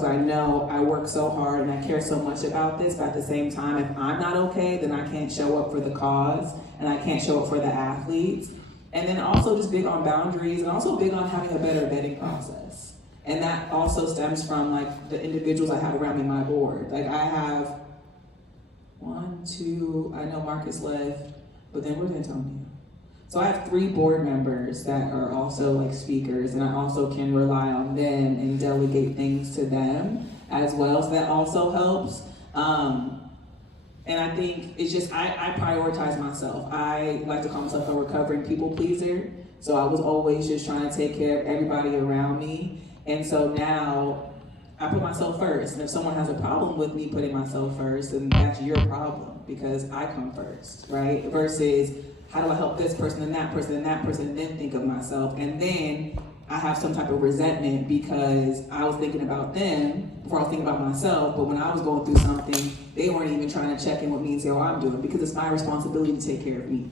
I know I work so hard and I care so much about this, but at the same time, if I'm not okay, then I can't show up for the cause and I can't show up for the athletes. And then also just big on boundaries and also big on having a better vetting process. And that also stems from like the individuals I have around me, my board. Like I have one, two, I know Marcus left, but then where's Antonio? So I have 3 board members that are also like speakers, and I also can rely on them and delegate things to them as well. So that also helps. And I think it's just, I prioritize myself. I like to call myself a recovering people pleaser. So I was always just trying to take care of everybody around me. And so now I put myself first. And if someone has a problem with me putting myself first, then that's your problem because I come first, right? Versus, how do I help this person and that person and that person, and then think of myself? And then I have some type of resentment because I was thinking about them before I was thinking about myself, but when I was going through something, they weren't even trying to check in with me and see how I'm doing because it's my responsibility to take care of me.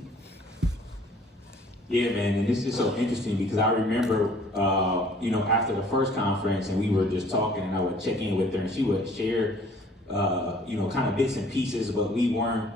Yeah, man, and this is so interesting because I remember, after the first conference and we were just talking and I would check in with her and she would share, kind of bits and pieces, but we weren't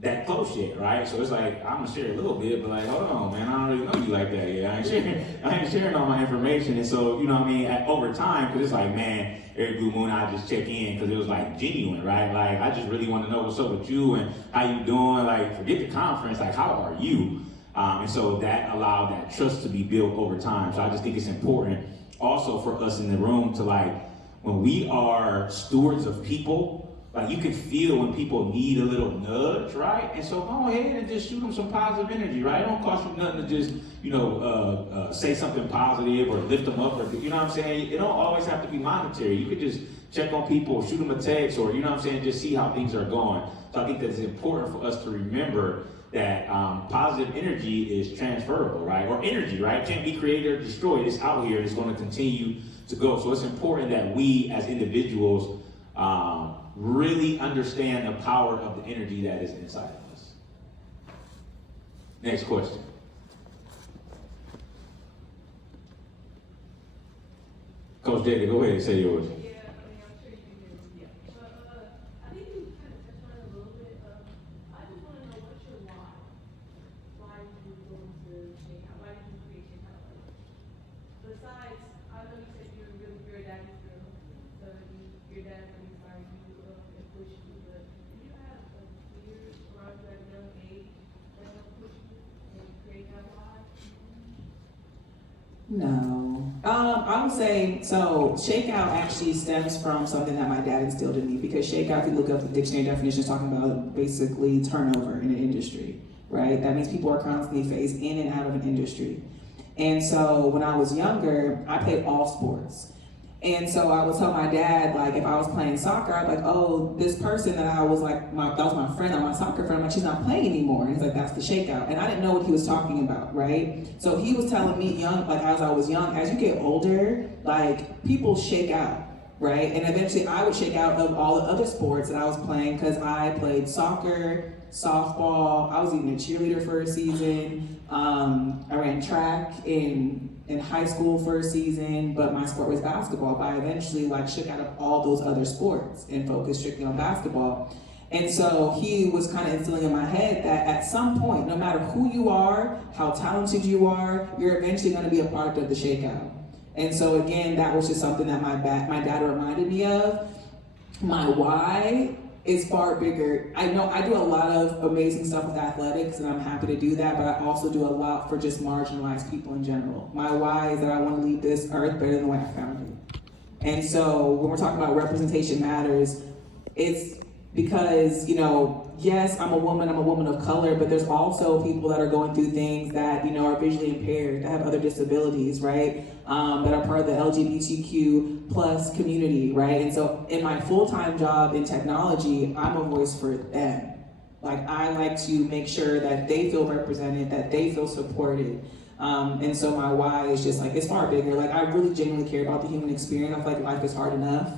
that close yet, right? So it's like, I'm gonna share a little bit, but like, hold on, man, I don't really know you like that yet. I ain't sharing all my information. And so, over time, because it's like, man, every blue moon, I just check in because it was like genuine, right? Like, I just really want to know what's up with you and how you doing. Like, forget the conference, like, how are you? And so that allowed that trust to be built over time. So I just think it's important also for us in the room to when we are stewards of people, you can feel when people need a little nudge, right? And so go ahead and just shoot them some positive energy, right? It don't cost you nothing to just, say something positive or lift them up, or you know what I'm saying? It don't always have to be monetary. You could just check on people, shoot them a text, or just see how things are going. So I think that it's important for us to remember that positive energy is transferable, right? Or energy, right? It can't be created or destroyed. It's out here. It's going to continue to go. So it's important that we as individuals really understand the power of the energy that is inside of us. Next question. Coach Jada, go ahead and say yours. No. I would say, so Shakeout actually stems from something that my dad instilled in me, because Shakeout, if you look up the dictionary definition, is talking about basically turnover in an industry, right? That means people are constantly phased in and out of an industry. And so when I was younger, I played all sports. And so I would tell my dad, if I was playing soccer, I'd be like, oh, this person that I was that was my friend, my soccer friend, I'm like, she's not playing anymore. And he's like, that's the shakeout. And I didn't know what he was talking about, right? So he was telling me as I was young, as you get older, people shake out, right? And eventually I would shake out of all the other sports that I was playing, because I played soccer, softball, I was even a cheerleader for a season. I ran track in high school for a season, but my sport was basketball. But I eventually shook out of all those other sports and focused strictly on basketball. And so he was kind of instilling in my head that at some point, no matter who you are, how talented you are, you're eventually going to be a product of the shakeout. And so again, that was just something that my dad reminded me of. My why is far bigger. I know I do a lot of amazing stuff with athletics, and I'm happy to do that, but I also do a lot for just marginalized people in general. My why is that I want to leave this earth better than the way I found it. And so when we're talking about representation matters, it's because, yes, I'm a woman of color, but there's also people that are going through things that, are visually impaired, that have other disabilities, right? That are part of the LGBTQ plus community, right? And so in my full-time job in technology, I'm a voice for them. I like to make sure that they feel represented, that they feel supported. And so my why is just it's far bigger. I really genuinely care about the human experience. I feel like life is hard enough.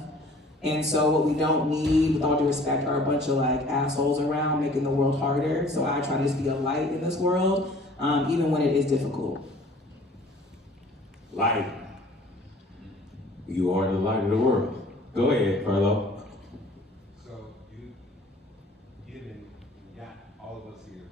And so what we don't need, with all due respect, are a bunch of assholes around making the world harder. So I try to just be a light in this world, even when it is difficult. Light. You are the light of the world. Go ahead, Carlo. So you given got all of us here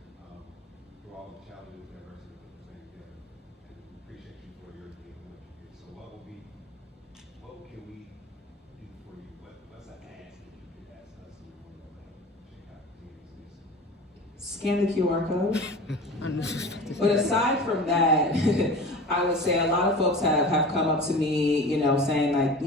through all the challenges, adversity, put this thing together, and we appreciate you for your being what you did. So what can we do for you? What's an ask that you could ask us in the room that help Shakeout continue to Scan the QR code. But aside from that, I would say a lot of folks have come up to me, saying like,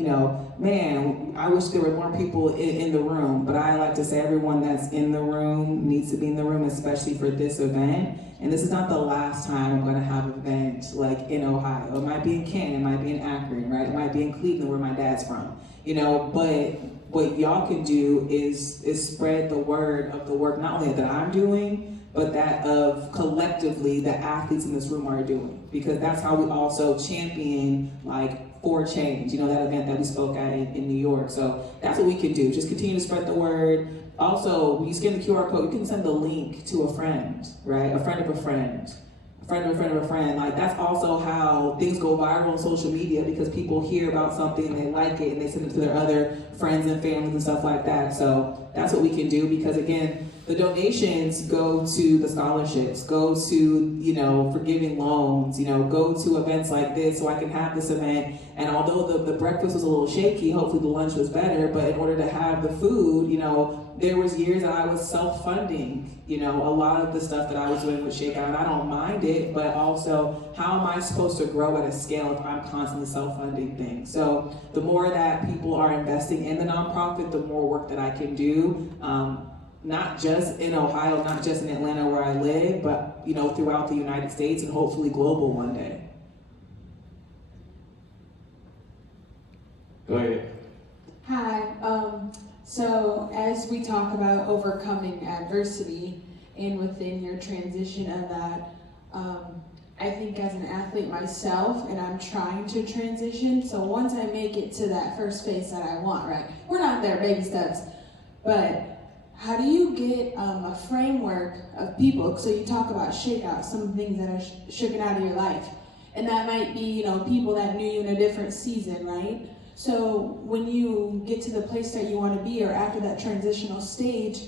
man, I wish there were more people in the room. But I like to say everyone that's in the room needs to be in the room, especially for this event. And this is not the last time I'm going to have an event like in Ohio. It might be in Canton, it might be in Akron, right? It might be in Cleveland, where my dad's from. But what y'all can do is spread the word of the work, not only that I'm doing, but that of collectively the athletes in this room are doing. Because that's how we also champion for change, that event that we spoke at in New York. So that's what we can do. Just continue to spread the word. Also, when you scan the QR code, you can send the link to a friend, right? A friend of a friend. A friend of a friend of a friend. That's also how things go viral on social media, because people hear about something and they like it and they send it to their other friends and families and stuff like that. So that's what we can do, because again, the donations go to the scholarships, go to, forgiving loans, go to events like this so I can have this event. And although the breakfast was a little shaky, hopefully the lunch was better, but in order to have the food, there was years that I was self-funding, a lot of the stuff that I was doing with Shakeout, and I don't mind it, but also how am I supposed to grow at a scale if I'm constantly self-funding things? So the more that people are investing in the nonprofit, the more work that I can do. Not just in Ohio, not just in Atlanta where I live, but throughout the United States and hopefully global one day. Go ahead. Hi. So as we talk about overcoming adversity and within your transition of that, I think as an athlete myself, and I'm trying to transition, so once I make it to that first phase that I want, right? We're not there, baby steps, but how do you get a framework of people? So you talk about Shakeout, some things that are shaken out of your life. And that might be, people that knew you in a different season, right? So when you get to the place that you want to be, or after that transitional stage,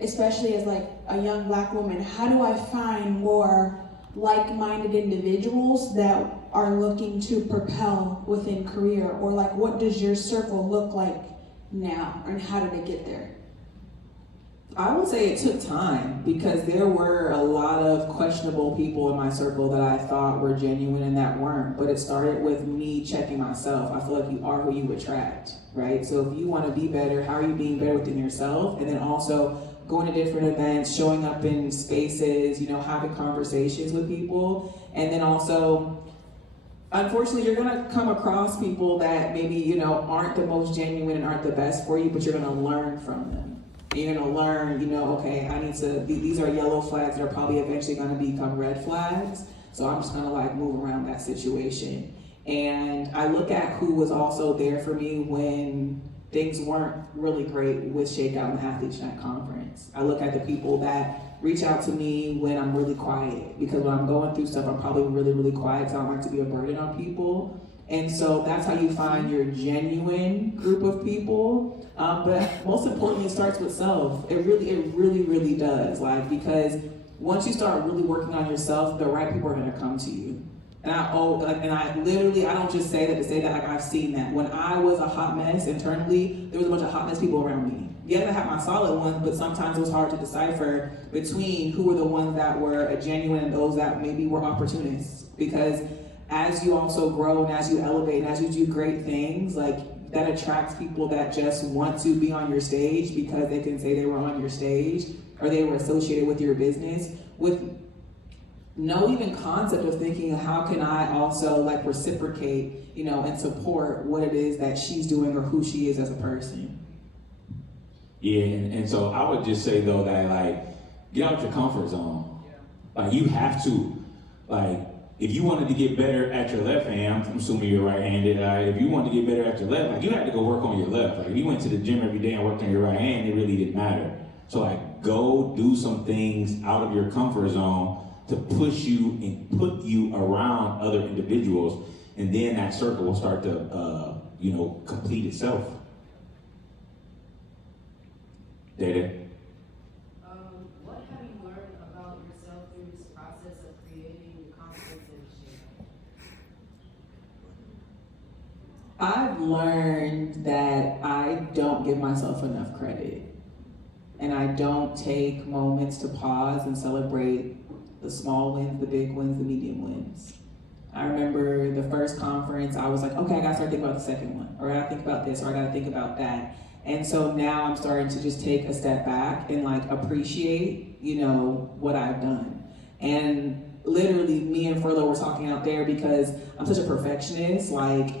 especially as a young Black woman, how do I find more like-minded individuals that are looking to propel within career? Or what does your circle look like now, and how did it get there? I would say it took time, because there were a lot of questionable people in my circle that I thought were genuine and that weren't. But it started with me checking myself. I feel like you are who you attract, right? So if you want to be better, how are you being better within yourself? And then also going to different events, showing up in spaces, having conversations with people. And then also, unfortunately, you're going to come across people that maybe, aren't the most genuine and aren't the best for you, but you're going to learn from them. You're gonna learn, okay, I need to, these are yellow flags that are probably eventually gonna become red flags. So I'm just gonna move around that situation. And I look at who was also there for me when things weren't really great with Shakeout and the Athletes Chat Conference. I look at the people that reach out to me when I'm really quiet, because when I'm going through stuff, I'm probably really, really quiet, because I don't like to be a burden on people. And so that's how you find your genuine group of people. But most importantly, it starts with self. It really does. Because once you start really working on yourself, the right people are gonna come to you. And I don't just say that to say that, I've seen that. When I was a hot mess internally, there was a bunch of hot mess people around me. Yeah, I had my solid ones, but sometimes it was hard to decipher between who were the ones that were genuine and those that maybe were opportunists. Because as you also grow and as you elevate and as you do great things, that attracts people that just want to be on your stage because they can say they were on your stage or they were associated with your business, with no even concept of thinking, how can I also reciprocate, and support what it is that she's doing or who she is as a person. Yeah, and so I would just say though that get out your comfort zone. You have to, if you wanted to get better at your left hand, I'm assuming you're right-handed, if you wanted to get better at your left, you had to go work on your left. If you went to the gym every day and worked on your right hand, it really didn't matter. So go do some things out of your comfort zone to push you and put you around other individuals, and then that circle will start to complete itself. Data. What have you learned about yourself through this process of creating the confidence in Shakeout? I've learned that I don't give myself enough credit. And I don't take moments to pause and celebrate the small wins, the big wins, the medium wins. I remember the first conference, I was like, okay, I gotta start thinking about the second one, or I gotta think about this, or I gotta think about that. And so now I'm starting to just take a step back and like appreciate, what I've done. And literally me and Furlough were talking out there because I'm such a perfectionist, like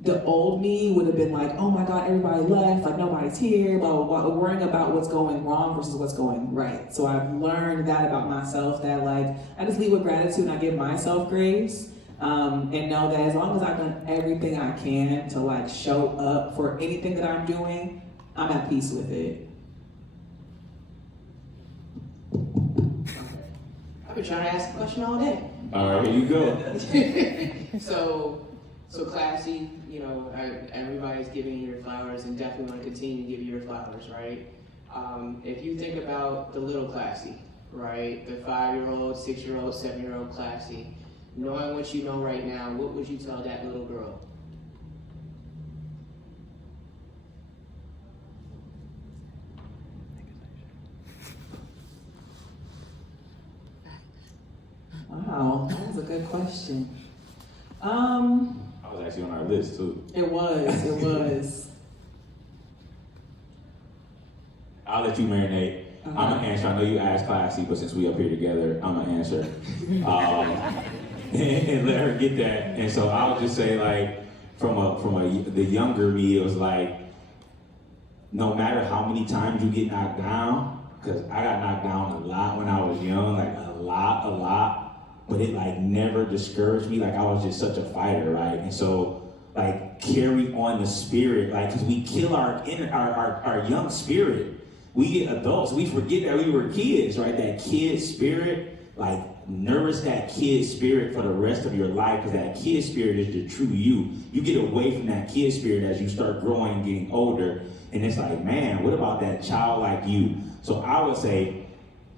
the old me would have been like, oh my God, everybody left, like nobody's here, blah, blah, blah, worrying about what's going wrong versus what's going right. So I've learned that about myself, that like, I just leave with gratitude and I give myself grace, and know that as long as I've done everything I can to like show up for anything that I'm doing, I'm at peace with it. I've been trying to ask a question all day. All right, here you go. So Classye, everybody's giving you your flowers and definitely want to continue to give you your flowers, right? If you think about the little Classye, right? The 5-year-old, 6-year-old, 7-year-old Classye, knowing what you know right now, what would you tell that little girl? Wow, that was a good question. I was actually on our list too. It was. I'll let you marinate. I'm gonna answer. I know you asked Classye, but since we up here together, I'm gonna answer. And let her get that. And so I'll just say, like, the younger me, it was like, no matter how many times you get knocked down, because I got knocked down a lot when I was young, like a lot. But it like never discouraged me. Like I was just such a fighter, right? And so like carry on the spirit, like because we kill our young spirit. We get adults, we forget that we were kids, right? That kid spirit, like nourish that kid spirit for the rest of your life, because that kid spirit is the true you. You get away from that kid spirit as you start growing and getting older, and it's like, man, what about that childlike you? So I would say,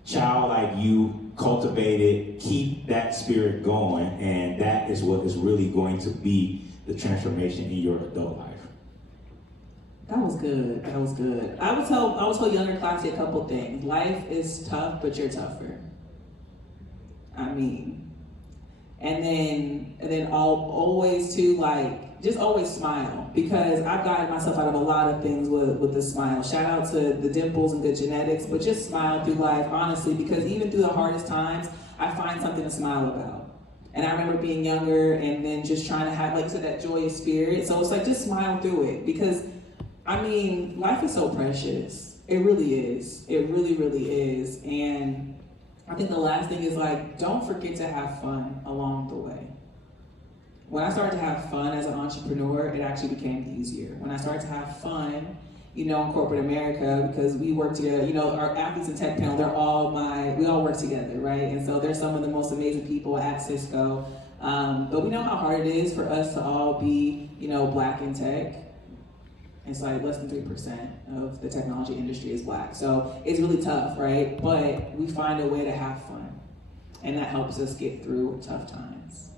childlike you, cultivate it, keep that spirit going, and that is what is really going to be the transformation in your adult life. That was good. I would tell younger Classye a couple things. Life is tough, but you're tougher. And then always too, like, just always smile, because I've gotten myself out of a lot of things with the smile. Shout out to the dimples and good genetics, but just smile through life, honestly, because even through the hardest times, I find something to smile about. And I remember being younger and then just trying to have, like you said, that joyous spirit. So it's like, just smile through it, because life is so precious. It really is. It really, really is. And I think the last thing is, like, don't forget to have fun along the way. When I started to have fun as an entrepreneur, it actually became easier. When I started to have fun, in corporate America, because we work together, our athletes in tech panel, we all work together, right? And so they're some of the most amazing people at Cisco. But we know how hard it is for us to all be, Black in tech. It's like less than 3% of the technology industry is Black. So it's really tough, right? But we find a way to have fun, and that helps us get through tough times.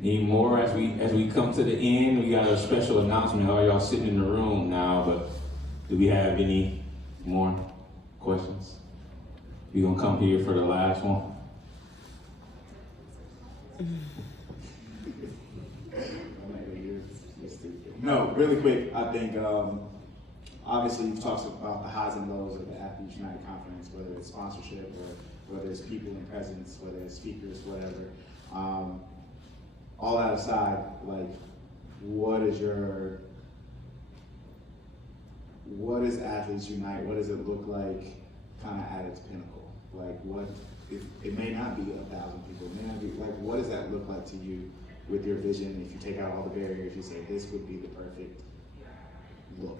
Any more as we come to the end? We got a special announcement. All y'all sitting in the room now, but do we have any more questions? We gonna come here for the last one. No, really quick, I think obviously you've talked about the highs and lows of the Athletes United Conference, whether it's sponsorship or whether it's people in presence, whether it's speakers, whatever. All that aside, like, what is Athletes Unite? What does it look like kind of at its pinnacle? Like, it may not be 1,000 people, it may not be, like, what does that look like to you with your vision? If you take out all the barriers, you say this would be the perfect look.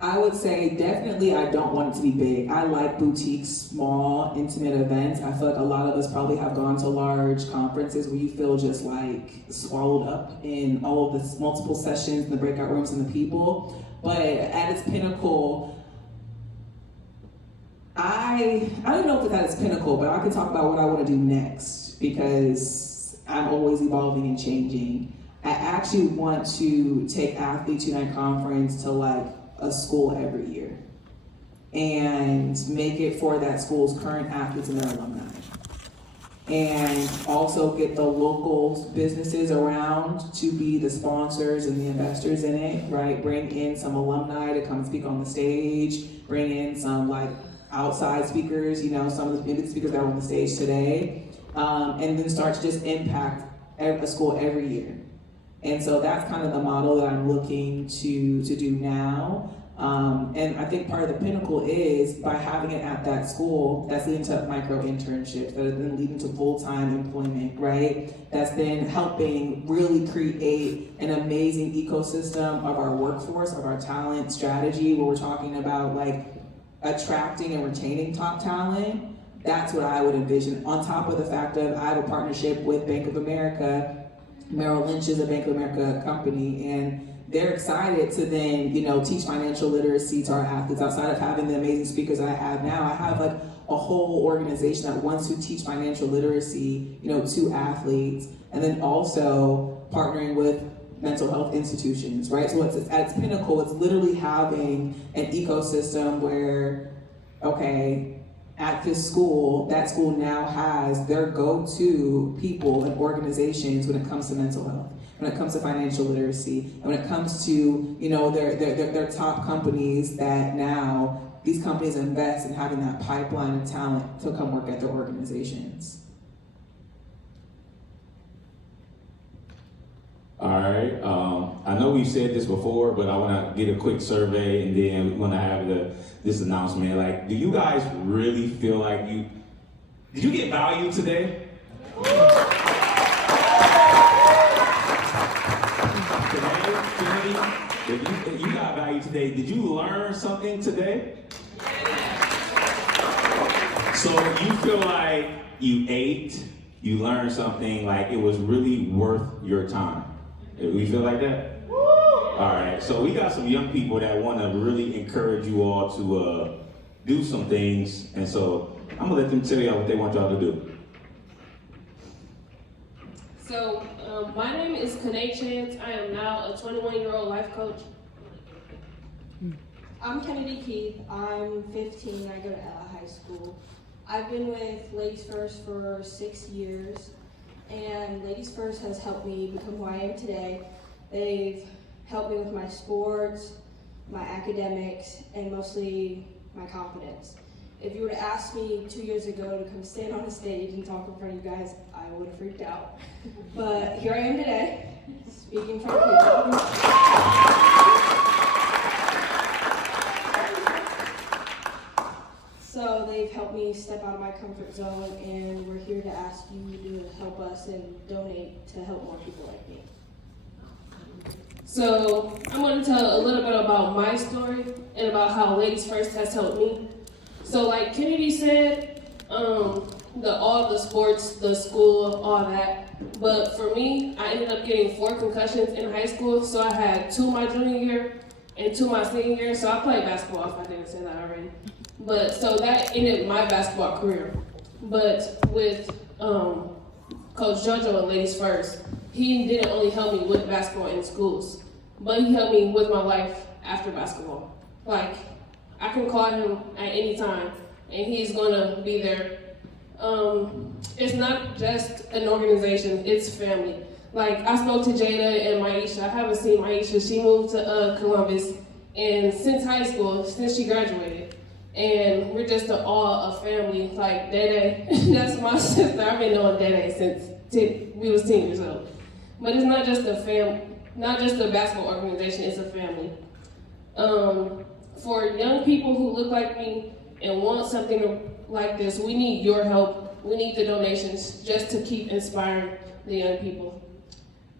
I would say definitely I don't want it to be big. I like boutique, small, intimate events. I feel like a lot of us probably have gone to large conferences where you feel just like swallowed up in all of the multiple sessions and the breakout rooms and the people. But at its pinnacle, I don't know if it's at its pinnacle, but I can talk about what I want to do next because I'm always evolving and changing. I actually want to take Athlete Unite Conference to like a school every year and make it for that school's current athletes and their alumni. And also get the local businesses around to be the sponsors and the investors in it, right? Bring in some alumni to come speak on the stage, bring in some like outside speakers, you know, some of the speakers that are on the stage today, and then start to just impact a school every year. And so that's kind of the model that I'm looking to do now. And I think part of the pinnacle is by having it at that school, that's leading to micro internships, that are then leading to full-time employment, right? That's then helping really create an amazing ecosystem of our workforce, of our talent strategy, where we're talking about like attracting and retaining top talent. That's what I would envision. On top of the fact that I have a partnership with Bank of America. Merrill Lynch is a Bank of America company, and they're excited to then, you know, teach financial literacy to our athletes. Outside of having the amazing speakers I have now, I have like a whole organization that wants to teach financial literacy, you know, to athletes, and then also partnering with mental health institutions, right? So it's at its pinnacle, it's literally having an ecosystem where, okay, at this school, that school now has their go-to people and organizations when it comes to mental health, when it comes to financial literacy, and when it comes to, you know, their top companies that now these companies invest in having that pipeline of talent to come work at their organizations. All right, I know we've said this before, but I want to get a quick survey and then we want to have this announcement. Like, do you guys really feel like did you get value today? If you got value today, did you learn something today? So you feel like you ate, you learned something, like it was really worth your time. We feel like that? All right, so we got some young people that want to really encourage you all to do some things, and so I'm gonna let them tell y'all what they want y'all to do. So, my name is Classye James. I am now a 21-year-old life coach. I'm Kennedy Keith. I'm 15. I go to Ella High School. I've been with Ladies First for 6 years, and Ladies First has helped me become who I am today. They've helped me with my sports, my academics, and mostly my confidence. If you were to ask me 2 years ago to come stand on a stage and talk in front of you guys, I would have freaked out. But here I am today, speaking in front of people. So they've helped me step out of my comfort zone, and we're here to ask you to help us and donate to help more people like me. So, I'm going to tell a little bit about my story and about how Ladies First has helped me. So, like Kennedy said, all the sports, the school, all that. But for me, I ended up getting 4 concussions in high school. So I had 2 my junior year and 2 my senior year. So I played basketball, if I didn't say that already. But so that ended my basketball career. But with Coach JoJo and Ladies First, he didn't only help me with basketball in schools, but he helped me with my life after basketball. Like, I can call him at any time, and he's gonna be there. It's not just an organization, it's family. Like, I spoke to Jada and Maisha. I haven't seen Maisha. She moved to Columbus, and since high school, since she graduated. And we're just all a family. Like, Dede, that's my sister. I've been knowing Dede since we was 10 years old. But it's not just not just a basketball organization, it's a family. For young people who look like me and want something like this, we need your help. We need the donations just to keep inspiring the young people.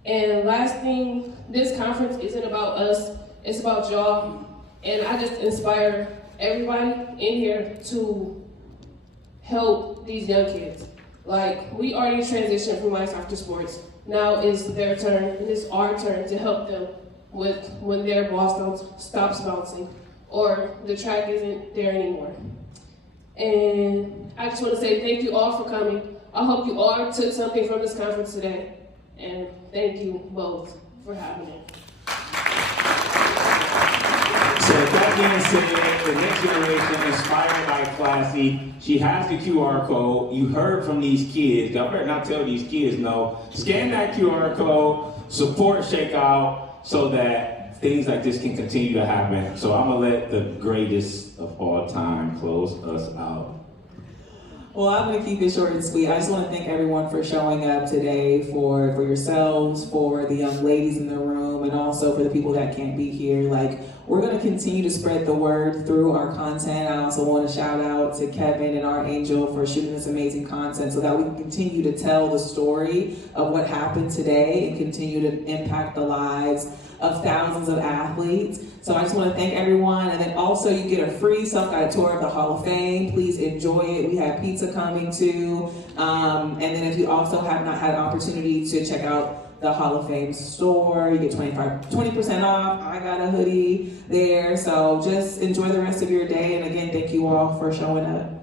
And last thing, this conference isn't about us, it's about y'all. And I just inspire everybody in here to help these young kids. Like, we already transitioned from life after sports. Now it's their turn, and it's our turn to help them with when their ball stops bouncing or the track isn't there anymore. And I just want to say thank you all for coming. I hope you all took something from this conference today. And thank you both for having it. So with that being said, the next generation inspired by Classye. She has the QR code. You heard from these kids. Y'all better not tell these kids no. Scan that QR code, support Shakeout so that things like this can continue to happen. So I'm gonna let the greatest of all time close us out. Well, I'm going to keep it short and sweet. I just want to thank everyone for showing up today, for yourselves, for the young ladies in the room, and also for the people that can't be here. Like, we're going to continue to spread the word through our content. I also want to shout out to Kevin and our Angel for shooting this amazing content so that we can continue to tell the story of what happened today and continue to impact the lives of thousands of athletes. So I just want to thank everyone, and then also you get a free self-guided tour of the Hall of Fame. Please enjoy it. We have pizza coming too. And then if you also have not had an opportunity to check out the Hall of Fame store, you get 20% off. I got a hoodie there. So just enjoy the rest of your day. And again, thank you all for showing up.